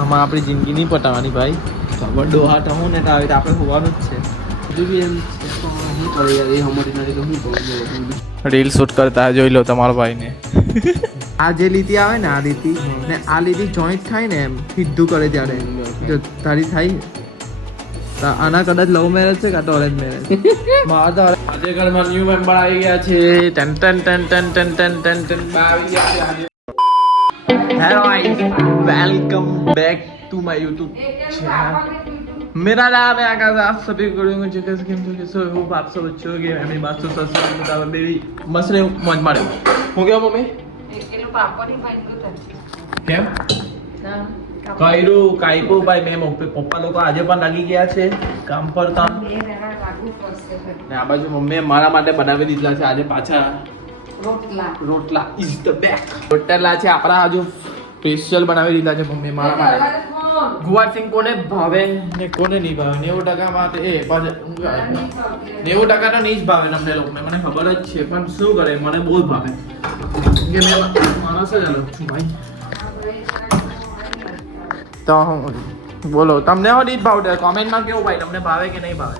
આમાં આપણી જિંદગી નહીં પટાવવાની ભાઈ. ખબર ડોહાટ હું ને તો આવી આપણે હોવાનું જ છે. હજુ બી એમ શું કરે યાર, એ હમણાં નથી તો શું કરું. રીલ શૂટ કરતા જોઈ લો તમારા ભાઈને. આ જે લીટી આવે ને, આ લીટી ને આ લીટી જોઈન્ટ થાય ને એમ સીધું કરે ત્યારે જો તારી થાય. આના કદાચ લવ મેરેજ છે કાં તો અરેન્જ મેરેજ. મારા તો આજે ઘરમાં ન્યૂ મેમ્બર આવી ગયા છે. ટન ટન ટન ટન ટન ટન ટન ટન આવી ગયા છે આજે. Hello guys, welcome back to my YouTube channel. मेरा नाम है आकाश. आप सभी को जो कैसे केम છો सो होप आप सब अच्छे होंगे. मैं बात तो सच बता बेबी मस्त रे મોજ મારે. હું કેવો મમ્મી એનો પાપો ની ભાઈ ગયો કેમ કાયરું કાઈપો ભાઈ મેં પપ્પા લોકો આજે પણ લાગી ગયા છે કામ પર. કામ ને આ બાજુ મમ્મીએ મારા માટે બનાવી દીધા છે આજે પાછા રોટલા ઇઝ ધ બેક. રોટલા છે આપણા હજુ સ્પેશિયલ બનાવી દીધા છે મમ્મી મારા માટે. ગુવાર સિંગ કોને ભાવે ને કોને નહીં ભાવે. 90% માં એ 90% તો નહીં જ ભાવે તમને લોકોને, મને ખબર જ છે. પણ શું કરે, મને બહુ જ ભાવે કે મેં માણસ જ અલગ છું ભાઈ. તો બોલો તમને હો નહીં ભાવ કોમેન્ટમાં કેવું ભાઈ, તમને ભાવે કે નહીં ભાવે.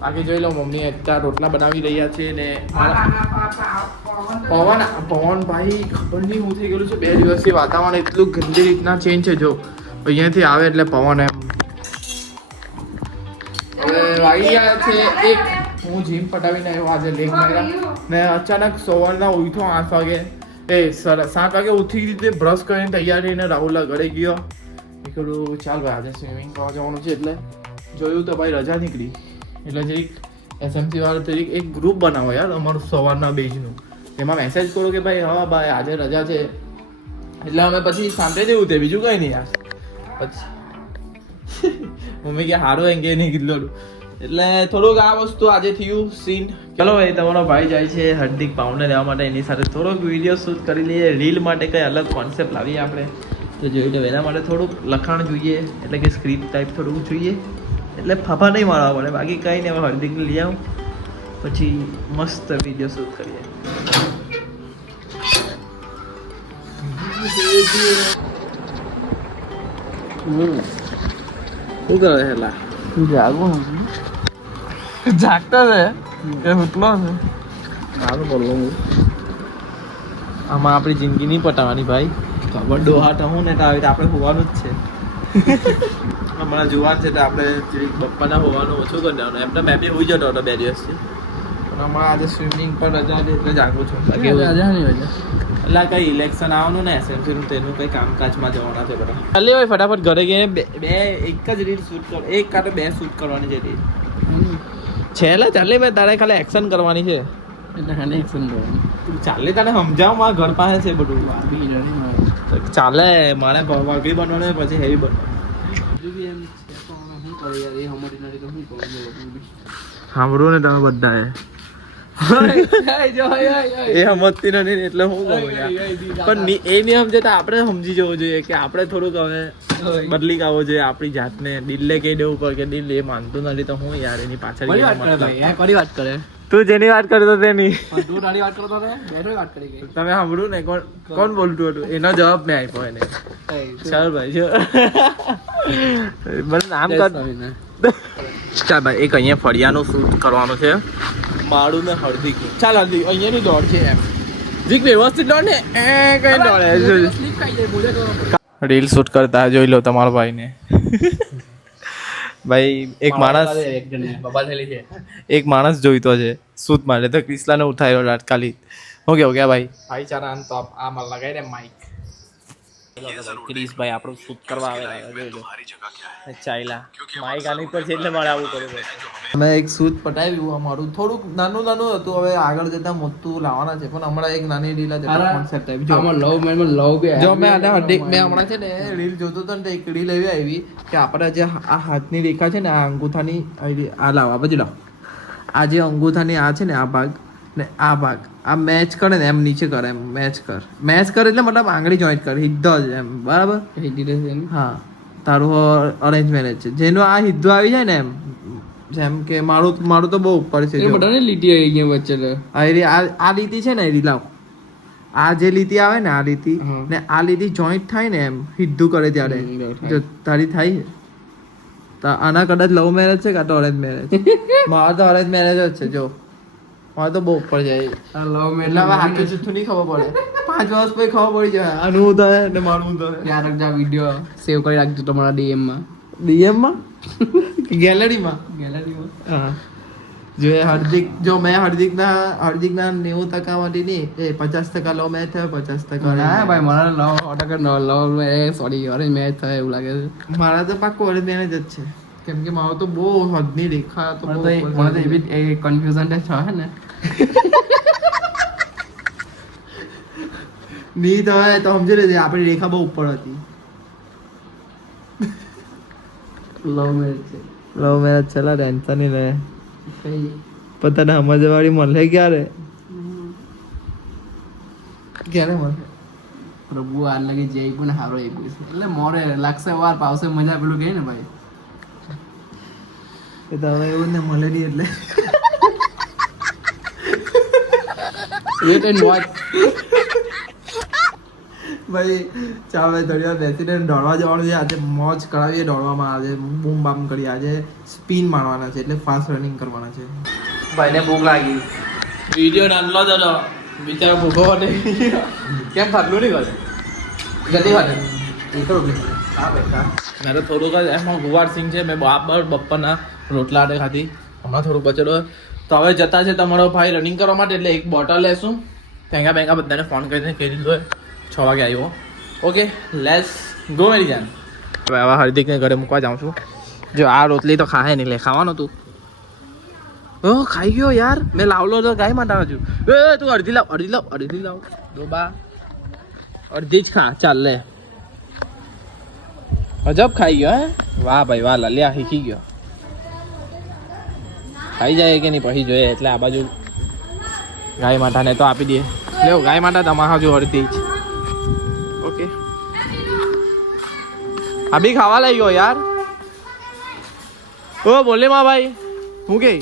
બાકી જોઈ લો મમ્મી અત્યારે રોટલા બનાવી રહ્યા છે ને પવન ભાઈ ખબર નહીં હું થઈ ગયેલું છે 2 દિવસથી. વાતાવરણ એટલું ગંદી રીતના ચેન્જ છે. જો અહીંયાથી આવે એટલે પવન એમ. હવે વાગી ગયા છે 1. હું જીમ પટાવીને આવ્યો આજે લેગ માર્યા ને અચાનક સવારના ઉઠો 8 વાગે 7 વાગે ઉઠી રીતે બ્રશ કરીને તૈયાર થઈને રાહુલના ઘરે ગયો. મેં કીધું ચાલ ભાઈ આજે સ્વિમિંગ કરવા જવાનું છે. એટલે જોયું તો ભાઈ રજા નીકળી એટલે જરીક એસએમસી વાળા તરીકે એક ગ્રુપ બનાવો યાર અમારું સવારના બેજનું. એમાં મેસેજ કરો કે ભાઈ હા ભાઈ આજે રજા છે. એટલે અમે પછી શાંતિથી ઉઠે, બીજું કંઈ નહીં યાર. પછી મમ્મી કે સારું એમ કે નહીં કીધું. એટલે થોડુંક આ વસ્તુ આજે થયું સીન. ચલો ભાઈ તમારો ભાઈ જાય છે હાર્દિક પાઉન્ડર લેવા માટે. એની સાથે થોડોક વિડીયો શૂટ કરી લઈએ. રીલ માટે કંઈ અલગ કોન્સેપ્ટ લાવીએ આપણે તો જોઈ લો. એના માટે થોડુંક લખાણ જોઈએ, એટલે કે સ્ક્રિપ્ટ ટાઈપ થોડુંક જોઈએ. એટલે ફાફા નહીં મારવા પડે. બાકી કંઈ નહીં, હવે હાર્દિકને લઈ આવું પછી મસ્ત વિડીયો શૂટ કરીએ. શું કરે હેલા? જાગતો છે કે ઉઠલો છે? સારું બોલો. આમાં આપણી જિંદગી નહીં પટાવવાની ભાઈ. ખબર ડોહાટ હું ને તો આવી આપણે હોવાનું જ છે. હમણાં જુવાન છે તો આપણે બપ્પાના હોવાનું ઓછું કરી દેવાનું. એમને મેં બી હોઈ જતો હતો 2 દિવસથી. પણ હમણાં આજે સ્વિમિંગ પર રજા એટલે જાગું છું. રજા નહીં હોય એટલે કઈ ઇલેક્શન આવવાનું ને એસએમસી નું તેનું કઈ કામકાજમાં જવાના છે બધા. ચાલે ભાઈ ફટાફટ ઘરે ગઈને એક જ રીલ શૂટ કરો. એક કાં તો 2 શૂટ કરવાની છે રીલ છે. ચાલે ભાઈ તારે ખાલી એક્શન કરવાની છે. એટલે ખાલી એક્શન કરવાની ચાલે. તને સમજાવ મારા ઘર પાસે છે બધું. ચાલે મારે વાગડી બનવાનું પછી હેવી બનવાનું. સાંભળો ને તમે બધા એ સમજતી નથી એટલે હું કહું પણ એ નહીં સમજે તો આપણે સમજી જવું જોઈએ કે આપણે થોડુંક હવે બદલી આવવો જોઈએ આપણી જાતને. દિલ્લે કહી દેવું પડે કે દિલ એ માનતું નથી તો હું યાર એની પાછળ વાત કરે. તું જેની વાત કરતો તેની તમે સાંભળ્યું ને કોણ બોલતું હતું એનો જવાબ મેં આપ્યો એને. ચાલ ભાઈ મને નામ કર. ચાલ ભાઈ એક અહીંયા ફળિયાનું શૂટ કરવાનું છે. મારું ને હળદી ચાલ હળદી અહીંયાની દોડ છે એમ જીક વ્યવસ્થિત દોડ ને એ કઈ દોડે. રીલ શૂટ કરતા જોઈ લો તમારા ભાઈને. ભાઈ એક માણસ જોઈતો છે શૂટ માટે તો ક્રિસ્લાને ઉઠાવ્યો તાત્કાલિક. હું કેવું કે ભાઈ ભાઈચારા તો આમાં લગાવી દે માઇક. ક્રિશભાઈ આપણું શૂટ કરવા આવે જોઈ લો. ચાઇલા માઇક આની પર છે એટલે મારે આવું કરવું. અમે એક શૂટ પટાવ્યું. અમારું થોડુંક નાનું હતું. હવે આગળ જતા મોટું લાવવાના છે પણ હમણાં એક નાની રીલ કોન્સેપ્ટ આવી. જો મેં હમણાં છે ને રીલ જોતો હતો ને એક રીલ એવી આવી કે આપણા જે આ હાથની રેખા છે ને આ અંગૂઠાની આ લાવ આ બાજુ લાવ. આ જે અંગૂઠાની આ છે ને આ ભાગ ને આ ભાગ આ મેચ કરે ને એમ નીચે કરે એમ મેચ કર એટલે મતલબ આંગળી જોઈન્ટ કર હિદ્ધો જ એમ બરાબર. હા તારું અરેન્જ મેરેજ છે જેનું આ હિદ્ધો આવી જાય ને એમ જેમ કે મારું તો બહુ ઉપર છે. લીટી આવી ગઈ વચ્ચે. આ લીટી છે ને એ લાવ આ જે લીટી આવે ને આ લીટી ને આ લીટી જોઈન્ટ થાય ને એમ સીધું કરે ત્યારે જો તારી થાય તો આના કદાચ લવ મેરેજ છે કાં તો અરેન્જ મેરેજ મારા તો અરેન્જ મેરેજ જ છે જો મારે તો બહુ ઉપર જાય લવ મેરેજ એટલે હાથું જુઠ્ઠું નહીં ખબર પડે 5 વર્ષ પછી ખબર પડી જાય આનું ઉધા ને મારું ઉધા યાર રાખજો વિડીયો સેવ કરી રાખજો તમારા ડીએમ માં ગેલેરીમાં હા જો મેં હાર્દિકના 90% માંથી નહીં એ 50% લવ મેરેજ થયો 50% ના ભાઈ મારા 9% લવ સોરી અરેન્જ મેરેજ થયો એવું લાગે છે મારા તો પાક્કો અરેન્જ મેરેજ જ છે કેમ કે મારો તો બહુ હદની રેખા તો મને તો એવી કન્ફ્યુઝન છે ને ની તો સમજી લેજે આપણી રેખા બહુ ઉપર હતી લવ મેરેજ છેલ્લા ટેન્શન નહીં લે પોતાને સમજવાળી મળે ક્યારે મળે પ્રભુ આ લાગે જઈ પણ હારો એ એટલે મોરે લાગશે વાર પાવશે મજા પેલું કહે ને ભાઈ એ તો હવે એવું ને મળે નહીં એટલે વેટ એન્ડ વોચ ભાઈ ચાલો થોડી વાર બેસીને દોડવા જવાનું છે આજે મોજ કરાવીએ દોડવામાં આજે બૂમ બામ કરીએ આજે સ્પિન મારવાના છે એટલે ફાસ્ટ રનિંગ કરવાના છે ભાઈને ભૂખ લાગી વિડીયો નાનલો જ હતો બિચારો ભૂખો હતો કેમ ફાટલું નહીં કરે જલ્દી ફાટે હા બેટા મેં તો થોડુંક જ એમાં ગુવાર સિંગ છે મેં બપોરના રોટલા આટે ખાધી હમણાં થોડુંક બચેલો તો હવે જતા છે તમારો ભાઈ રનિંગ કરવા માટે એટલે એક બોટલ લેશું બેંગા બધાને ફોન કરીને કહી દીધો 6 વાગે આવ્યો ઓકે લેટ્સ ગો મેરી જાન હવે આવા હાર્દિકને ઘરે મૂકવા જાઉં છું જો આ રોટલી તો ખાહે નહીં લે ખાવાનું તું ખાઈ ગયો યાર મેં લાવલો તો ગાય માટે હજુ તું અડધી લાવ ડોબા અડધી જ ખા ચાલ લે અજબ ખાઈ ગયો હે વાહ ભાઈ વાહ લાલ્યા શીખી ગયો ખાઈ જાય કે નહીં પછી જોઈએ એટલે આ બાજુ ગાય માતાને તો આપી દઈએ લેવો ગાય માતા તમારા હજુ અડધી જ ઓકે અભી ખાવા લઈ ગયો યાર ઓ બોલે માં ભાઈ હું કે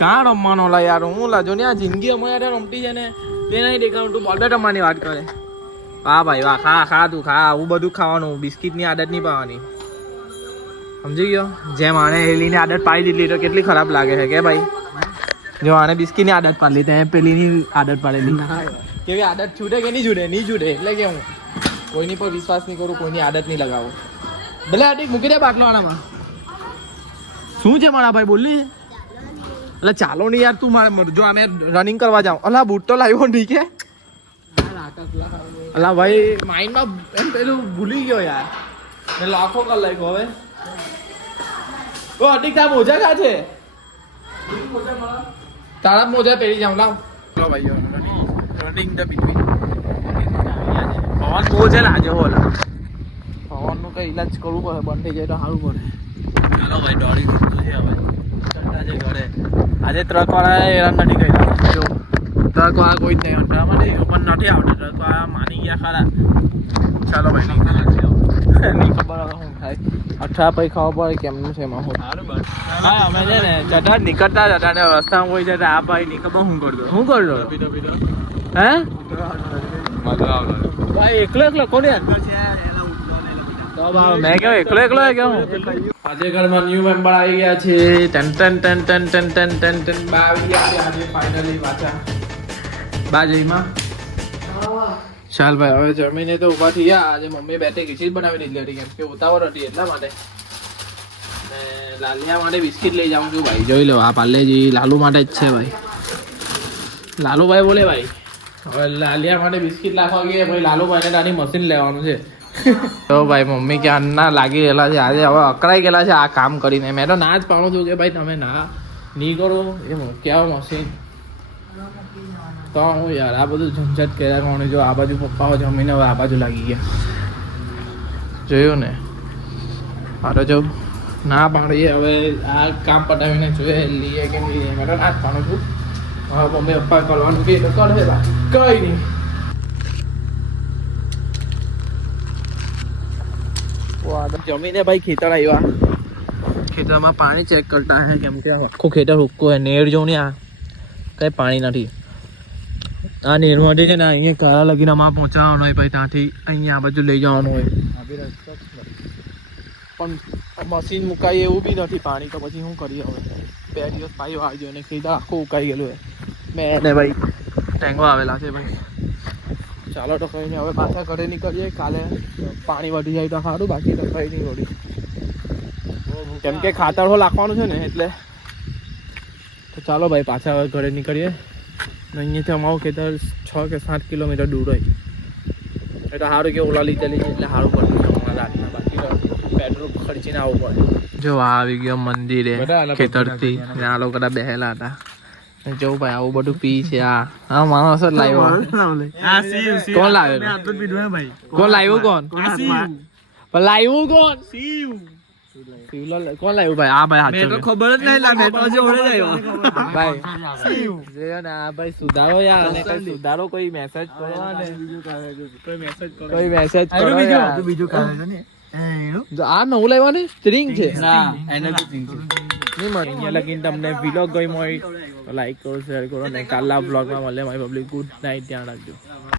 કાં રમવાનો લા યાર હું લાજો ને આ જિંદગી અમારે રમતી છે ને તે નહીં દેખાવું તું બોલતા રમવાની વાત કરે વાહ ભાઈ વાહ ખા તું ખા આવું બધું ખાવાનું બિસ્કિટની આદત નહીં પાવાની સમજી ગયો જેમ આને હેલીની આદત પાડી દીધી તો કેટલી ખરાબ લાગે છે કે ભાઈ જો આને બિસ્કિટની આદત પાડી તે પેલીની આદત પાડેલી કેવી આદત છૂટે કે નહીં છૂટે એટલે કે હું કોઈની પર વિશ્વાસ નહીં કરું કોઈની આદત નહીં લગાવું ભલે આટી મૂકી દે બાટલો આનામાં શું છે મારા ભાઈ બોલી એટલે ચાલો નહીં યાર તું મારે જો અમે રનિંગ કરવા જાઉં અલા બૂટ તો લાવ્યો નહીં કે અલા ભાઈ માઇન્ડમાં એમ પેલું ભૂલી ગયો યાર મેં લાખો કર લાગ્યો હવે ઓ અટીક તા મોજા કા છે તારા મોજા પહેરી જાઉં લાવ લો ભાઈઓ રનિંગ ધ બિટવીન પવન બહુ છે લાગે હોલા પવનનું કઈ ઈલાજ કરવું પડે બંધ થઈ જાય તો સારું પડે ચાલો ભાઈ દોડી ગયું છે હવે છે ઘરે આજે ટ્રક વાળા હેરાન નથી કર્યા જો ટ્રક વાળા કોઈ જ નહીં અંતરામાં નહીં પણ નથી આવતા ટ્રક વાળા માની ગયા ખરા ચાલો ભાઈ નહીં ખબર હવે શું થાય 18 પછી ખબર પડે કેમનું છે એમાં હા અમે છે ને જતા નીકળતા જતા ને રસ્તામાં કોઈ જતા આ ભાઈ ની ખબર શું કરતો હે ભાઈ એકલો કોને મેં કેવું એકલો કેવું આજે ઘરમાં ન્યુ મેમ્બર આવી ગયા છે બા આવી ગયા છે આજે ફાઇનલી પાછા બા જઈમાં ચાલ ભાઈ હવે જમીને તો ઊભા થઈ ગયા આજે મમ્મી બેઠે ખીચડી બનાવી દીધી હતી કેમ કે ઉતાવળ હતી એટલા માટે ને લાલિયા માટે બિસ્કિટ લઈ જાઉં છું ભાઈ જોઈ લો આ પાર્લેજી લાલુ માટે જ છે ભાઈ લાલુભાઈ બોલે ભાઈ હવે લાલિયા માટે બિસ્કિટ લાખવા ગયા ભાઈ લાલુભાઈને નાની મશીન લેવાનું છે તો ભાઈ મમ્મી ક્યારના લાગી રહેલા છે આજે હવે અકળાઈ ગયેલા છે આ કામ કરીને મેં તો ના જ પાડું છું કે ભાઈ તમે ના નહીં કરો એ મૂક્યા મશીન તો હું યાર આ બધું ઝંઝટ કર્યા કોણે જો આ બાજુ પપ્પાઓ જમીને હવે આ બાજુ લાગી ગયા જોયું ને મારો જો ના પાડીએ હવે આ કામ પટાવીને જોઈએ લઈએ કે નહીં મેં તો ના જ પાડું છું હવે મમ્મી પપ્પા કરવાનું કે તો કરે કઈ નહીં જમીને ભાઈ ખેતર આવ્યા ખેતરમાં પાણી ચેક કરતા હે કેમ કે આખું ખેતર હુક્કો હે નેર જો ને આ કઈ પાણી નથી આ નિર્મોટી છે ને અહીંયા કળા લગીને અમારે પહોંચાડવાનો હોય પછી ત્યાંથી અહીંયા આ બાજુ લઈ જવાનું હોય પણ મશીન મુકાય એવું બી નથી પાણી તો પછી શું કરીએ હવે 2 દિવસ પાયો આવી ગયો ને સીધા આખું ઉકાઈ ગયેલું હોય મેં એને ભાઈ ટેંગવા આવેલા છે ભાઈ ચાલો તો કઈ નહીં હવે પાછા ઘરે નીકળીએ કાલે પાણી વધી જાય તો સારું બાકી તો કઈ નહીં વળી કેમ કે ખાતર નાખવાનું છે ને એટલે તો ચાલો ભાઈ પાછા હવે ઘરે નીકળીએ અહીંયાથી અમારું ખેતર 6 કે 7 કિલોમીટર દૂર હોય એટલે સારું કે ઓલા લઈ ચાલી એટલે સારું પડતું હમણાં રાતના બાકી તો પેટ્રોલ ખર્ચીને આવવું પડે જો આ આવી ગયો મંદિરે ખેતરથી ને આ લોકો બેહેલા હતા જો ભાઈ આવું બધું પી છે આ માણસ જ લાવ્યો કોણ લાવ્યો કોણ લાવ્યું કોણ લાવ્યું કોણ કોણ લાવ્યું ભાઈ આ ભાઈ હાચો ખબર જ નહીં લાગે ભાઈ આ ભાઈ સુધારો યાર અને કઈ સુધારો કોઈ મેસેજ કરો ને કોઈ મેસેજ કરો બીજું કાલે છે ને આ નવું લાવવાની સ્ટ્રિંગ છે ના એનર્જી સ્ટ્રિંગ છે નહીં મળે અહીંયા લગીને તમને વ્લોગ ગમ્યો હોય તો લાઈક કરો શેર કરો ને કાલના વ્લોગમાં મળે મારી પબ્લિક ગુડ નાઇટ ધ્યાન રાખજો